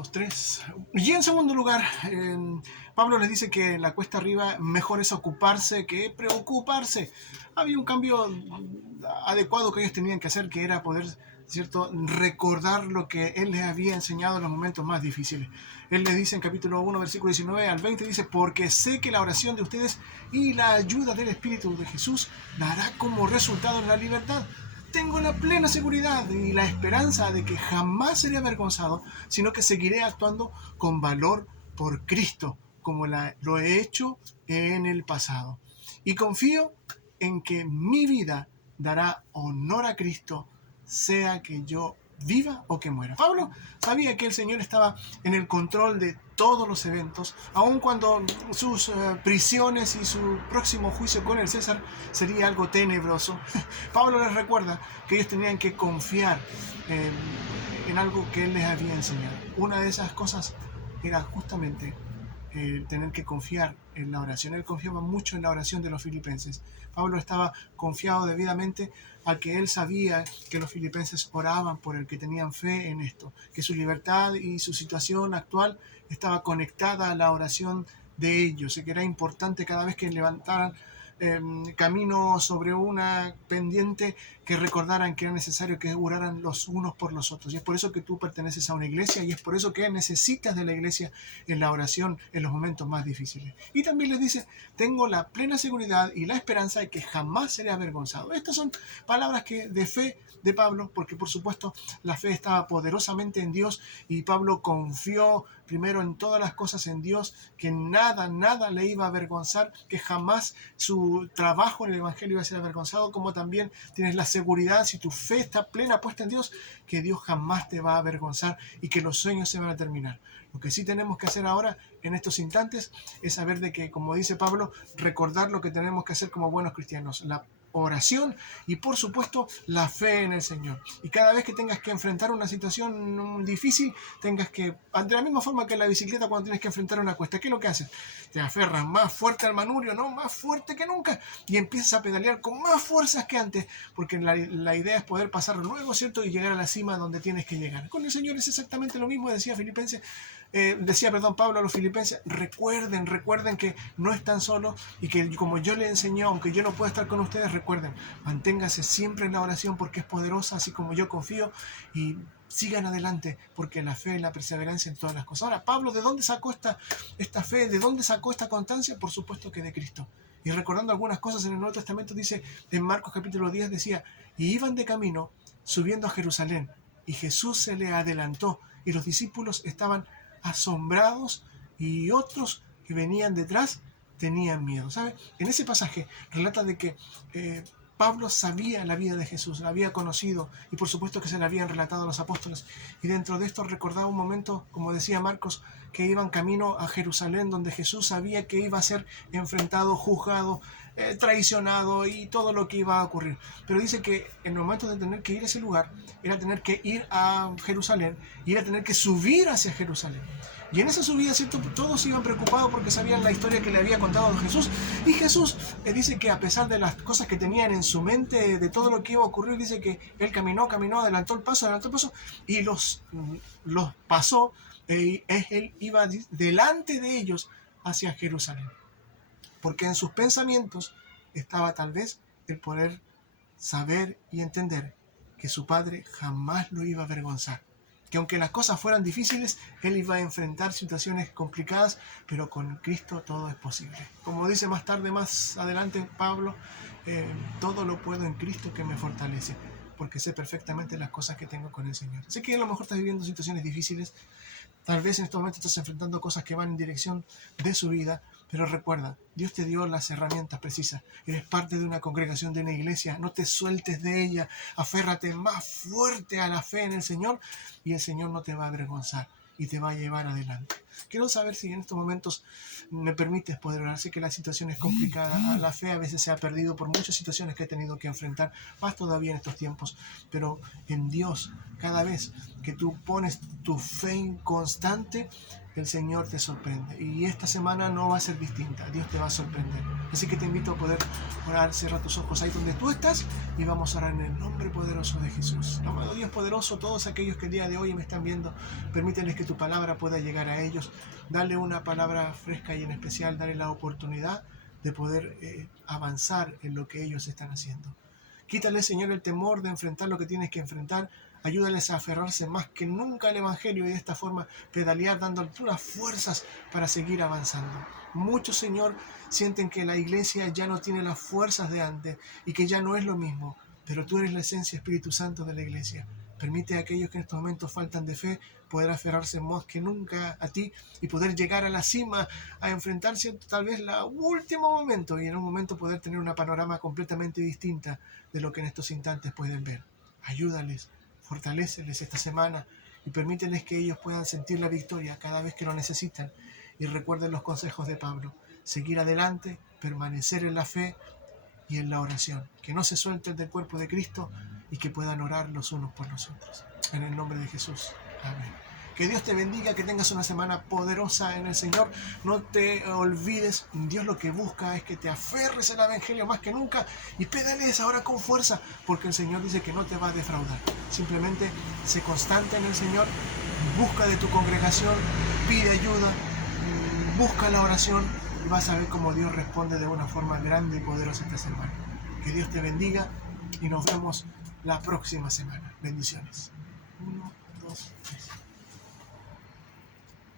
2, 3. Y en segundo lugar, Pablo les dice que la cuesta arriba mejor es ocuparse que preocuparse. Había un cambio adecuado que ellos tenían que hacer, que era poder, ¿cierto?, recordar lo que él les había enseñado en los momentos más difíciles. Él les dice en capítulo 1, versículo 19 al 20, dice: porque sé que la oración de ustedes y la ayuda del Espíritu de Jesús dará como resultado la libertad. Tengo la plena seguridad y la esperanza de que jamás seré avergonzado, sino que seguiré actuando con valor por Cristo, como lo he hecho en el pasado. Y confío en que mi vida dará honor a Cristo, sea que yo viva o que muera. Pablo sabía que el Señor estaba en el control de todos los eventos, aun cuando sus prisiones y su próximo juicio con el César sería algo tenebroso. Pablo les recuerda que ellos tenían que confiar en algo que él les había enseñado. Una de esas cosas era justamente tener que confiar en la oración. Él confiaba mucho en la oración de los filipenses. Pablo estaba confiado debidamente a que él sabía que los filipenses oraban por el que tenían fe en esto, que su libertad y su situación actual estaba conectada a la oración de ellos, y que era importante cada vez que levantaran camino sobre una pendiente, que recordaran que era necesario que oraran los unos por los otros. Y es por eso que tú perteneces a una iglesia, y es por eso que necesitas de la iglesia en la oración en los momentos más difíciles. Y también les dice: tengo la plena seguridad y la esperanza de que jamás seré avergonzado. Estas son palabras de fe de Pablo, porque por supuesto la fe estaba poderosamente en Dios, y Pablo confió primero en todas las cosas en Dios, que nada le iba a avergonzar, que jamás su trabajo en el Evangelio iba a ser avergonzado, como también tienes la seguridad, si tu fe está plena puesta en Dios, que Dios jamás te va a avergonzar y que los sueños se van a terminar. Lo que sí tenemos que hacer ahora, en estos instantes, es saber de que, como dice Pablo, recordar lo que tenemos que hacer como buenos cristianos: la oración y por supuesto la fe en el Señor. Y cada vez que tengas que enfrentar una situación difícil, tengas que, de la misma forma que en la bicicleta, cuando tienes que enfrentar una cuesta, ¿qué es lo que haces? Te aferras más fuerte al manubrio, ¿no? Más fuerte que nunca, y empiezas a pedalear con más fuerzas que antes, porque la idea es poder pasar luego, ¿cierto?, y llegar a la cima donde tienes que llegar. Con el Señor es exactamente lo mismo. Decía Pablo a los filipenses: recuerden que no están solos, y que como yo les enseñé, aunque yo no pueda estar con ustedes, recuerden, manténganse siempre en la oración, porque es poderosa, así como yo confío, y sigan adelante, porque la fe y la perseverancia en todas las cosas. Ahora, Pablo, ¿de dónde sacó esta fe? ¿De dónde sacó esta constancia? Por supuesto que de Cristo. Y recordando algunas cosas en el Nuevo Testamento, dice en Marcos capítulo 10, decía: y iban de camino subiendo a Jerusalén, y Jesús se le adelantó, y los discípulos estaban asombrados, y otros que venían detrás tenían miedo. ¿Sabe? En ese pasaje relata de que Pablo sabía la vida de Jesús, la había conocido, y por supuesto que se la habían relatado a los apóstoles. Y dentro de esto recordaba un momento, como decía Marcos, que iban camino a Jerusalén, donde Jesús sabía que iba a ser enfrentado, juzgado, traicionado, y todo lo que iba a ocurrir. Pero dice que en el momento de tener que ir a ese lugar, era tener que ir a Jerusalén, y era tener que subir hacia Jerusalén. Y en esa subida, ¿cierto?, todos iban preocupados porque sabían la historia que le había contado Jesús. Y Jesús dice que a pesar de las cosas que tenían en su mente, de todo lo que iba a ocurrir, dice que él caminó, adelantó el paso, y los pasó. Él iba delante de ellos hacia Jerusalén, porque en sus pensamientos estaba tal vez el poder saber y entender que su padre jamás lo iba a avergonzar, que aunque las cosas fueran difíciles, él iba a enfrentar situaciones complicadas, pero con Cristo todo es posible. Como dice más adelante Pablo, todo lo puedo en Cristo que me fortalece, porque sé perfectamente las cosas que tengo con el Señor. Sé que a lo mejor estás viviendo situaciones difíciles, tal vez en este momento estás enfrentando cosas que van en dirección de su vida, pero recuerda, Dios te dio las herramientas precisas. Eres parte de una congregación, de una iglesia. No te sueltes de ella. Aférrate más fuerte a la fe en el Señor, y el Señor no te va a avergonzar y te va a llevar adelante. Quiero saber si en estos momentos me permites poder orar. Sé que la situación es complicada. La fe a veces se ha perdido por muchas situaciones que he tenido que enfrentar, más todavía en estos tiempos. Pero en Dios, cada vez que tú pones tu fe constante, el Señor te sorprende. Y esta semana no va a ser distinta. Dios te va a sorprender. Así que te invito a poder orar. Cierra tus ojos ahí donde tú estás y vamos a orar en el nombre poderoso de Jesús. Amado Dios poderoso, todos aquellos que el día de hoy me están viendo, permíteles que tu palabra pueda llegar a ellos. Dale una palabra fresca y en especial, dale la oportunidad de poder avanzar en lo que ellos están haciendo. Quítale, Señor, el temor de enfrentar lo que tienes que enfrentar. Ayúdales a aferrarse más que nunca al Evangelio y de esta forma pedalear, dando alturas fuerzas para seguir avanzando. Muchos, Señor, sienten que la iglesia ya no tiene las fuerzas de antes y que ya no es lo mismo, pero tú eres la esencia, Espíritu Santo de la iglesia. Permite a aquellos que en estos momentos faltan de fe poder aferrarse más que nunca a ti y poder llegar a la cima, a enfrentarse tal vez el último momento y en un momento poder tener una panorama completamente distinta de lo que en estos instantes pueden ver. Ayúdales, fortaléceles esta semana y permíteles que ellos puedan sentir la victoria cada vez que lo necesitan. Y recuerden los consejos de Pablo: seguir adelante, permanecer en la fe y en la oración. Que no se suelten del cuerpo de Cristo y que puedan orar los unos por los otros. En el nombre de Jesús. Amén. Que Dios te bendiga, que tengas una semana poderosa en el Señor. No te olvides, Dios lo que busca es que te aferres al Evangelio más que nunca y pedalees ahora con fuerza, porque el Señor dice que no te va a defraudar. Simplemente sé constante en el Señor, busca de tu congregación, pide ayuda, busca la oración y vas a ver cómo Dios responde de una forma grande y poderosa esta semana. Que Dios te bendiga y nos vemos la próxima semana. Bendiciones. 1, 2, 3.